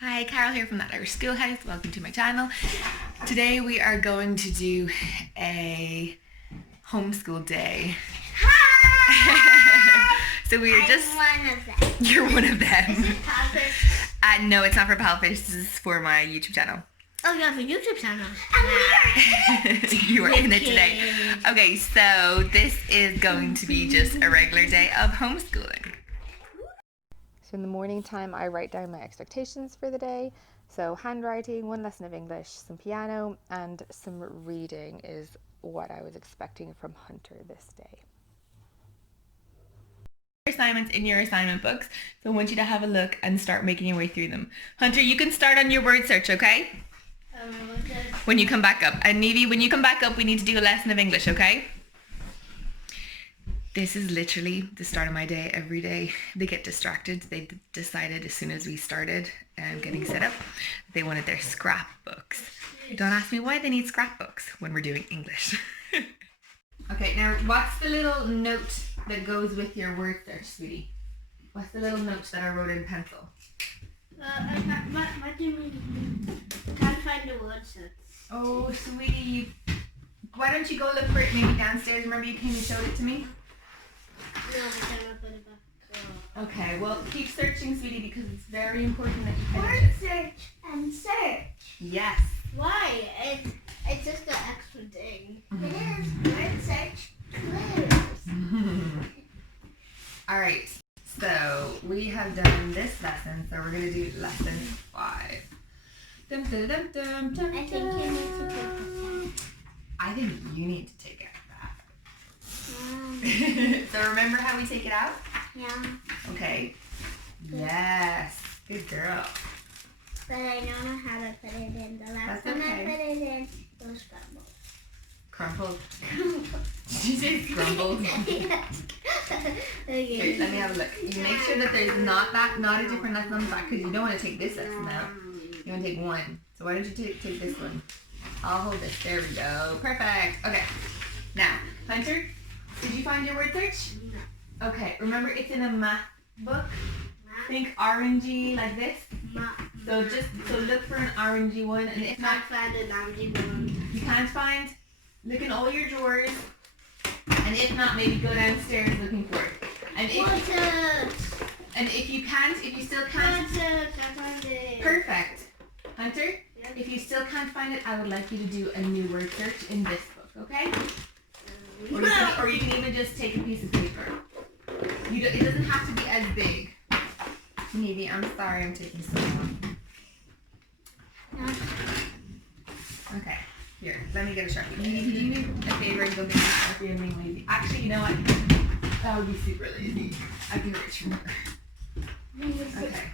Hi, Carol here from That Irish Schoolhouse. Welcome to my channel. Today we are going to do a homeschool day. Hi! So we are just... I'm one of them. You're one of them. Is it Palfish? No, it's not for Palfish. This is for my YouTube channel. Oh, you have a YouTube channel. You are in it today. Okay, so this is going to be just a regular day of homeschooling. So in the morning time, I write down my expectations for the day. So handwriting, one lesson of English, some piano, and some reading is what I was expecting from Hunter this day. Assignments in your assignment books, so I want you to have a look and start making your way through them. Hunter, you can start on your word search, okay? When you come back up. And Neve, when you come back up, we need to do a lesson of English, okay? This is literally the start of my day every day. They get distracted. They decided as soon as we started getting set up, they wanted their scrapbooks. Don't ask me why they need scrapbooks when we're doing English. Okay, now what's the little note that goes with your word search, sweetie? What's the little note that I wrote in pencil? What do you mean? I can't find the word search. Oh, sweetie, why don't you go look for it maybe downstairs? Remember you came and showed it to me? No, I cannot put it back. Okay, well, keep searching, sweetie, because it's very important that you Word finish it. search and search. Yes. Why? It's just an extra thing. Mm-hmm. It is. Word search clues. All right, so we have done this lesson, so we're going to do lesson 5. Dum, dum, dum, dum, dum, I think you need to take the I think you need to take out pen. that. So remember how we take it out? Yeah. Okay. Yes. Good girl. But I don't know how to put it in. The last That's time I okay. put it in, it was crumbled. Crumpled. Did you say crumbled? Here, let me have a look. You make sure that there's not a different lesson on the back, because you don't want to take this lesson out. You want to take one. So why don't you take this one? I'll hold this. There we go. Perfect. Okay. Now, Hunter, did you find your word search? No. Okay. Remember, it's in a math book. Think orangey like this. So look for an orangey one, and if not, find an orangey one. you can't find, look in all your drawers, and if not, maybe go downstairs looking for it. And if you still can't, I found it. perfect. Hunter, if you still can't find it, I would like you to do a new word search in this book, okay? Or you can even just take a piece of paper. It doesn't have to be as big. Neve, I'm sorry I'm taking so long. Okay, here, let me get a Sharpie. Neve, could you do a favor and go get a Sharpie and being lazy? Actually, you know what? That would be super lazy. I can reach from her. Okay.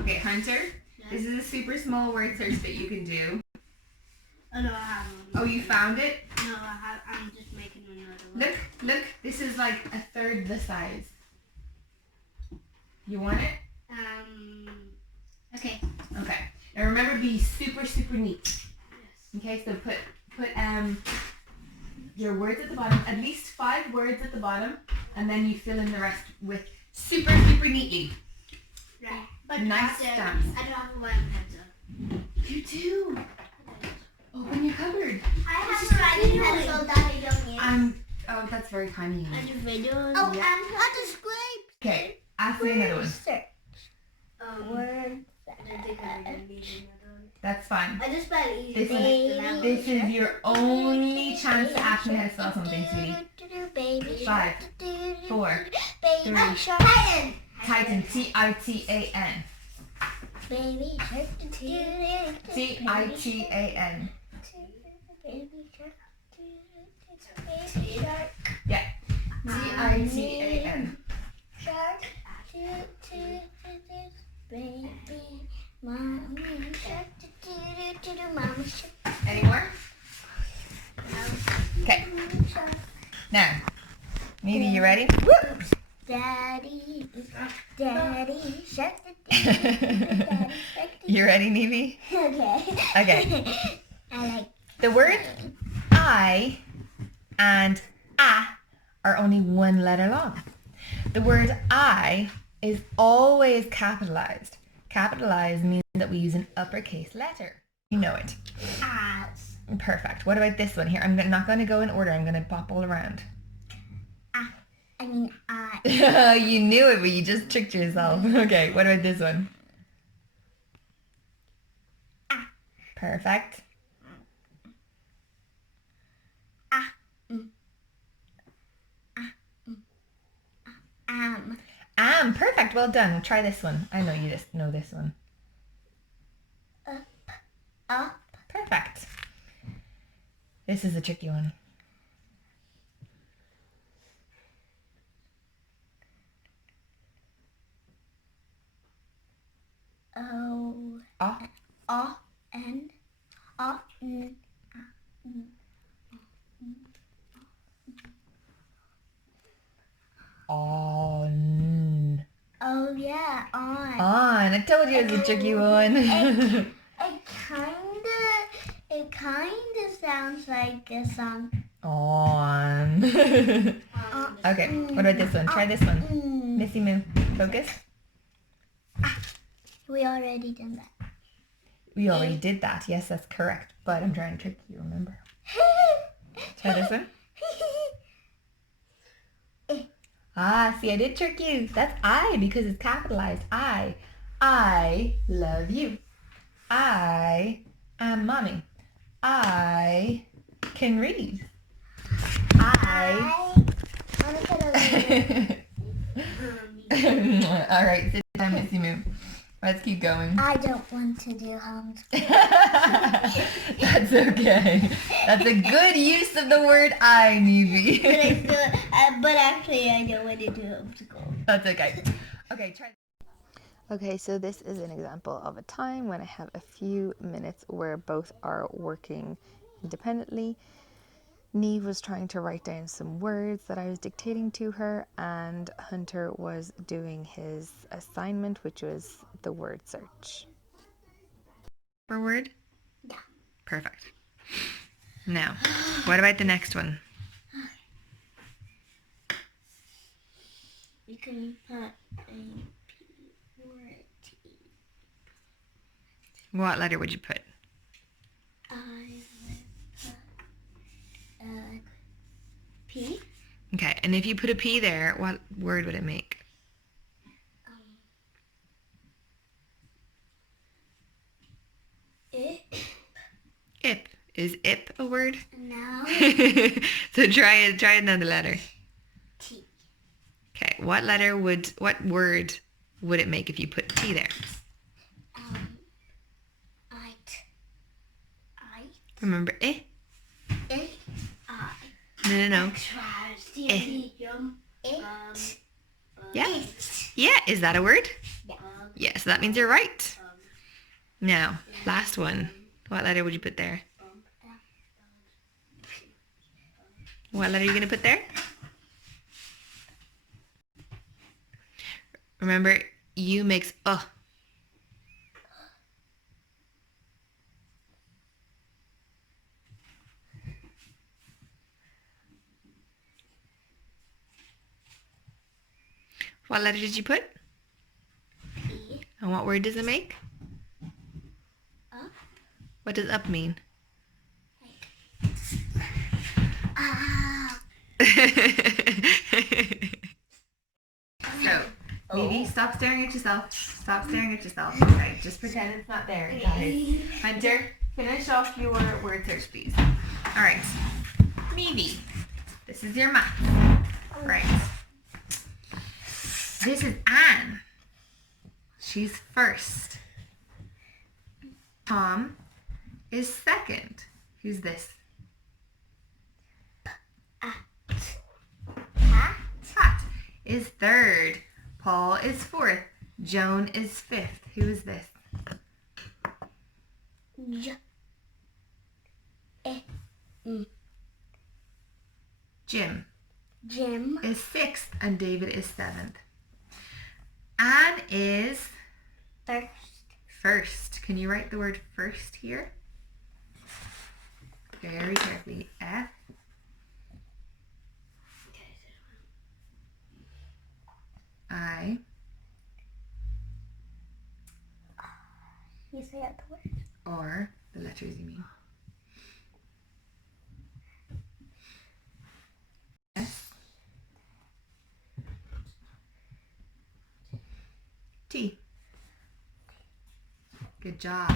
Okay, Hunter, this is a super small word search that you can do. Oh no, I haven't. Oh, you found it? No, I'm just making another one. Look, this is like a third the size. You want it? Okay. Okay. Now remember, be super, super neat. Yes. Okay, so put your words at the bottom, at least 5 words at the bottom, and then you fill in the rest with super, super neatly. Right. But Nice stamps. I don't have a writing pencil. You do. Open your cupboard. I have a writing pencil that I don't use. Oh, that's very kind of you. I do videos. Oh, yeah. and how to scrape. Okay, ask me another one. Word. That's fine. I just spelled easy. This is your only chance to ask me how to spell something, sweetie. 5, 4, 3. Titan. Titan. T-I-T-A-N. Baby shark. T-I-T-A-N. Baby shark. Yeah. T-I-T-A-n. Shark. Baby. Mommy shark. Mama shark. Any more? Okay. Now, Neve, you ready? Daddy shark. You ready, Neve? Okay. Okay. I like The word I and are only one letter long. The word I is always capitalized. Capitalized means that we use an uppercase letter. You know it. As. Perfect. What about this one here? I'm not going to go in order. I'm going to pop all around. I. You knew it, but you just tricked yourself. Okay, what about this one? Perfect. Perfect. Well done. Try this one. I know you just know this one. Up. Perfect. This is a tricky one. O. O. N. O. N. On. Oh yeah, on. On. I told you it was a tricky one. It kinda sounds like a song. On. Okay, what about this one? Try this one. Missy Moo. Focus. We already done that. We already did that. Yes, that's correct. But I'm trying to trick you, remember? Try this one. See, I did trick you. That's I because it's capitalized. I love you. I am mommy. I can read. I want to put a All right, sit down, Missy Moo. Let's keep going. I don't want to do homeschool. That's okay. That's a good use of the word I, Neve. But actually, I don't want to do homeschool. That's okay. Okay, try. Okay, so this is an example of a time when I have a few minutes where both are working independently. Neve was trying to write down some words that I was dictating to her, and Hunter was doing his assignment, which was the word search. Per word? Yeah. Perfect. Now, what about the next one? You can put a P or a T. What letter would you put? I would put P. Okay, and if you put a P there, what word would it make? Ip. Ip. Is ip a word? No. So try another letter. T. Okay, what word would it make if you put T there? I. Remember, eh? I. No. It. Yeah. Yeah, is that a word? Yeah. Yeah, so that means you're right. Now, last one. What letter would you put there? What letter are you going to put there? Remember, U makes What letter did you put? E. And what word does it make? Up. What does up mean? So, Neve, stop staring at yourself. Stop staring at yourself. Okay, just pretend it's not there, guys. Hunter, finish off your word search, please. All right. Neve, this is your math. Right. This is Anne. She's first. Tom is second. Who's this? Pat is third. Paul is fourth. Joan is fifth. Who is this? Jim is sixth and David is seventh. Anne is first. Can you write the word first here? Very carefully. F. Or the letters, you mean? S. T. Good job.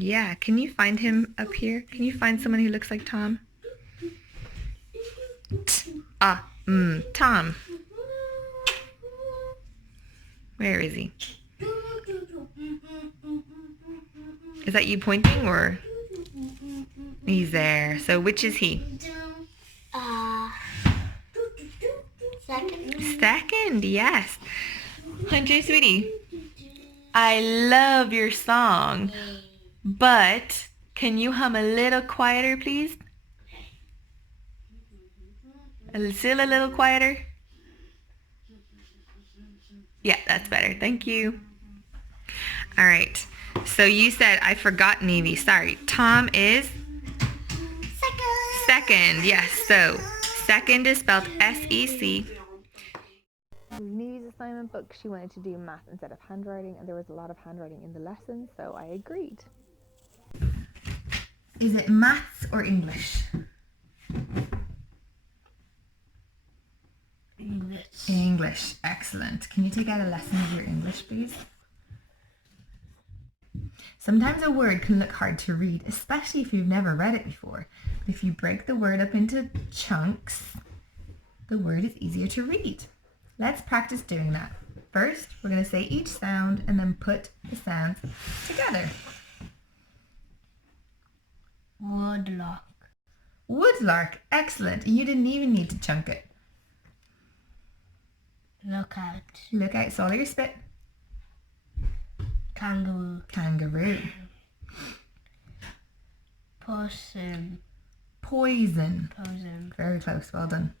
Yeah, can you find him up here? Can you find someone who looks like Tom? Tom. Where is he? Is that you pointing or? He's there. So which is he? Second. Second, yes. Hunter, sweetie, I love your song, but can you hum a little quieter, please? Still a little quieter? Yeah, that's better. Thank you. All right. So you said, I forgot Neve. Sorry. Tom is? Second. Yes. So second is spelled S-E-C. Neve's assignment book, she wanted to do math instead of handwriting, and there was a lot of handwriting in the lesson, so I agreed. Is it maths or English? English. English. Excellent. Can you take out a lesson of your English, please? Sometimes a word can look hard to read, especially if you've never read it before. But if you break the word up into chunks, the word is easier to read. Let's practice doing that. First, we're going to say each sound and then put the sounds together. Woodlark. Woodlark. Excellent. You didn't even need to chunk it. Look out. Look out. Swallow your spit. Kangaroo. Kangaroo. Possum. Poison. Possum. Very close. Well done.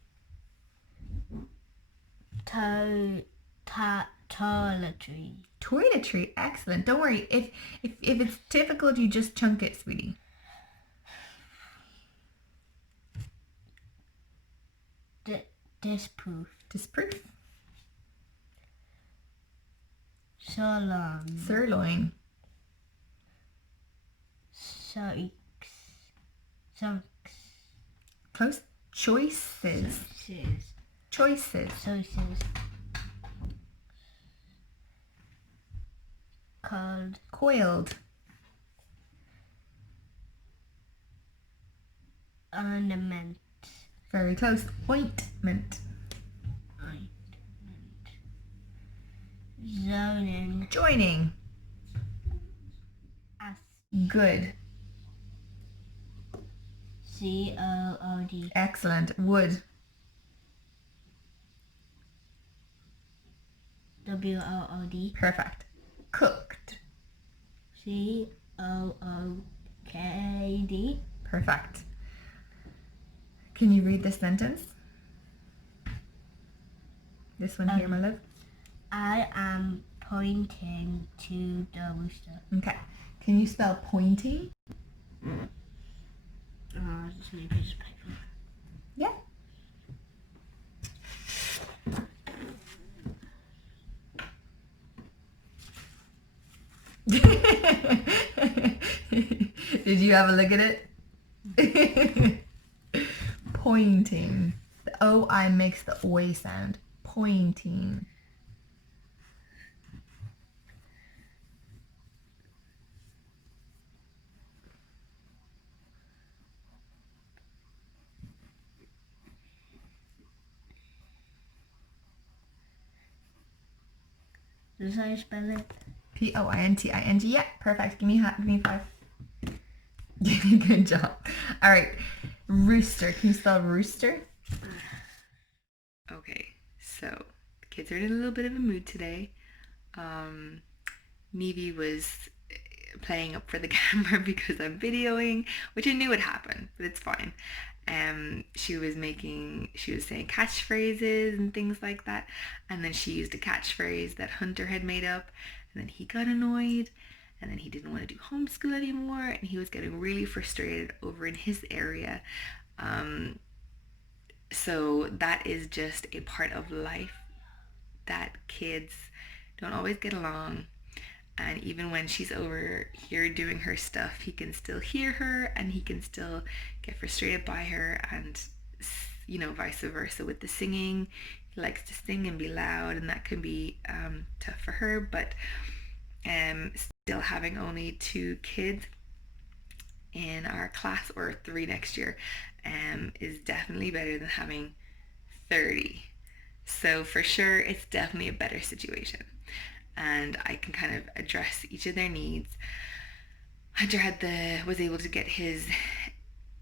Toiletry. Toiletry. Excellent. Don't worry. If it's difficult, you just chunk it, sweetie. Disproof. Disproof. Sirloin. Sirloin. Chunks. Close. Choices. Choices. Sauces. Cold. Coiled. Ornament. Very close. Ointment. Zoning. Joining. Good. COOD. Excellent. Wood. WOOD. Perfect. Cooked. COOKD. Perfect. Can you read this sentence? This one here, my love. I am pointing to the rooster. Okay. Can you spell pointing? Just need a piece of paper. Yeah. Did you have a look at it? Pointing. The O-I makes the oi sound. Pointing. Does how you spell it? Pointing. Yeah, perfect. Give me 5. Good job. All right. Rooster. Can you spell rooster? Okay, so the kids are in a little bit of a mood today. Neve was playing up for the camera because I'm videoing, which I knew would happen, but it's fine. She was saying catchphrases and things like that, and then she used a catchphrase that Hunter had made up, and then he got annoyed, and then he didn't want to do homeschool anymore, and he was getting really frustrated over in his area. So that is just a part of life, that kids don't always get along. And even when she's over here doing her stuff, he can still hear her and he can still get frustrated by her, and vice versa with the singing. He likes to sing and be loud, and that can be tough for her. But still having only 2 kids in our class, or 3 next year, is definitely better than having 30. So for sure, it's definitely a better situation, and I can kind of address each of their needs. Hunter was able to get his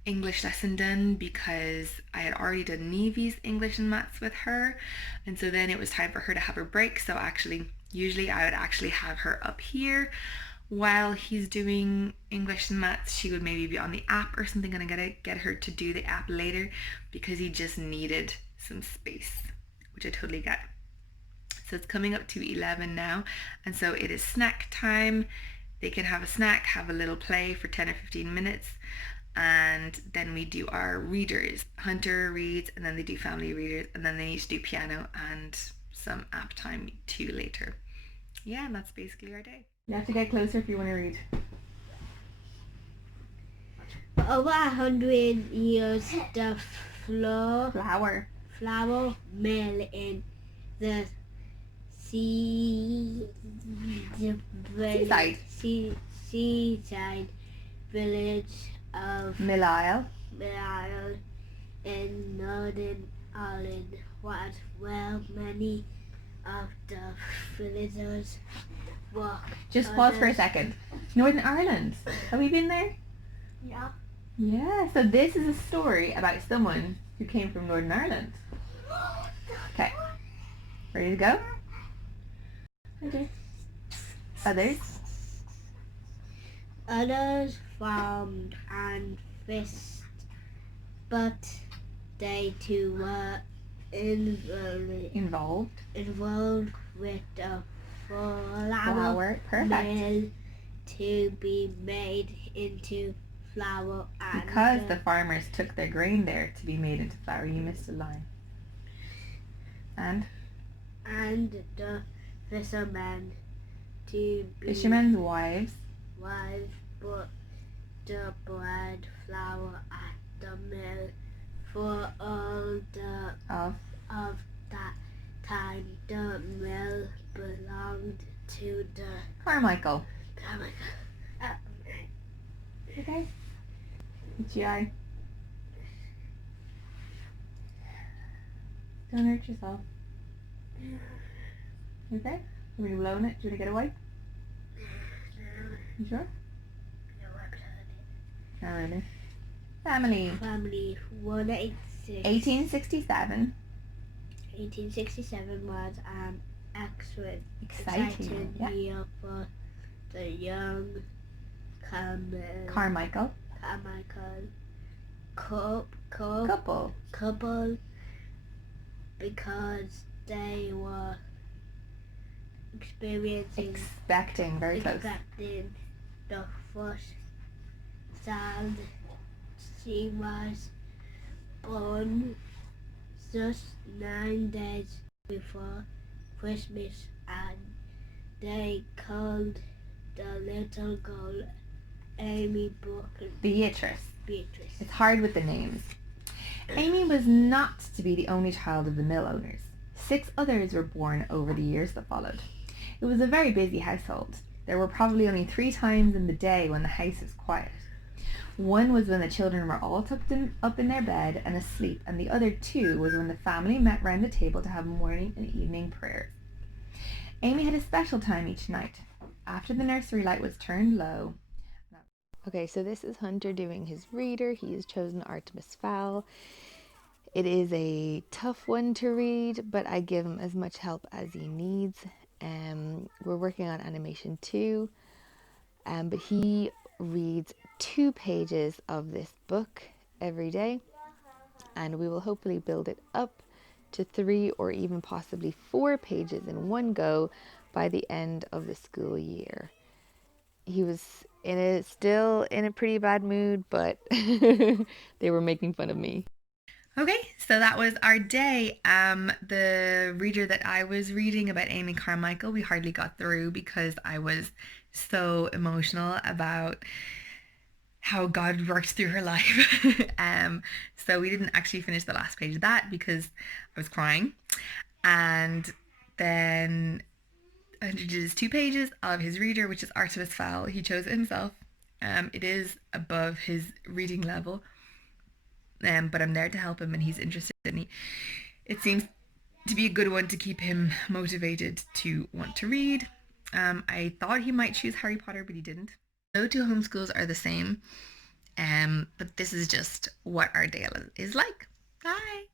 English lesson done because I had already done Neve's English and maths with her, and so then it was time for her to have her break. So actually, usually I would actually have her up here while he's doing English and maths. She would maybe be on the app or something, and I'm gonna get her to do the app later because he just needed some space, which I totally get. So it's coming up to 11 now, and so it is snack time. They can have a snack, have a little play for 10 or 15 minutes, and then we do our readers. Hunter reads, and then they do family readers, and then they need to do piano and some app time too later. Yeah, and that's basically our day. You have to get closer if you want to read. Over 100 years, the Flour mill in the seaside village of Mill Isle in Northern Ireland was where many of the villagers work. Just pause for a second. Northern Ireland. Have we been there? Yeah. Yeah, so this is a story about someone who came from Northern Ireland. Okay. Ready to go? Okay. Others farmed and fished, but they too were Involved. with the Flour. Perfect. mill to be made into flour, and Because the farmers took their grain there to be made into flour. You missed a line. And the fishermen to be fishermen's wives put the bread flour at the mill. For all of that time, the mill belonged to the Carmichael. Okay. GI. Don't hurt yourself. Okay? You want to blow on it? Do you want to get a wipe? You sure? Not really. Family. 186. 1867. 1867 was an exciting Yeah. year for the young Carmichael. couple because they were Expecting. Very close. expecting the first child. She was born just 9 days before Christmas, and they called the little girl Amy Beatrice. Beatrice. It's hard with the names. Amy was not to be the only child of the mill owners. 6 others were born over the years that followed. It was a very busy household. There were probably only 3 times in the day when the house was quiet. One was when the children were all tucked up in their bed and asleep, and the other 2 was when the family met round the table to have morning and evening prayers. Amy had a special time each night. After the nursery light was turned low. Okay, so this is Hunter doing his reader. He has chosen Artemis Fowl. It is a tough one to read, but I give him as much help as he needs. We're working on animation too, but he reads 2 pages of this book every day, and we will hopefully build it up to 3 or even possibly 4 pages in one go by the end of the school year. He was still in a pretty bad mood, but they were making fun of me. Okay, so that was our day. The reader that I was reading about Amy Carmichael, we hardly got through because I was so emotional about how God worked through her life. So we didn't actually finish the last page of that because I was crying. And then I introduced 2 pages of his reader, which is Artemis Fowl. He chose it himself. It is above his reading level, but I'm there to help him, and he's interested in it. It seems to be a good one to keep him motivated to want to read. I thought he might choose Harry Potter, but he didn't. No two homeschools are the same, but this is just what our day is like. Bye.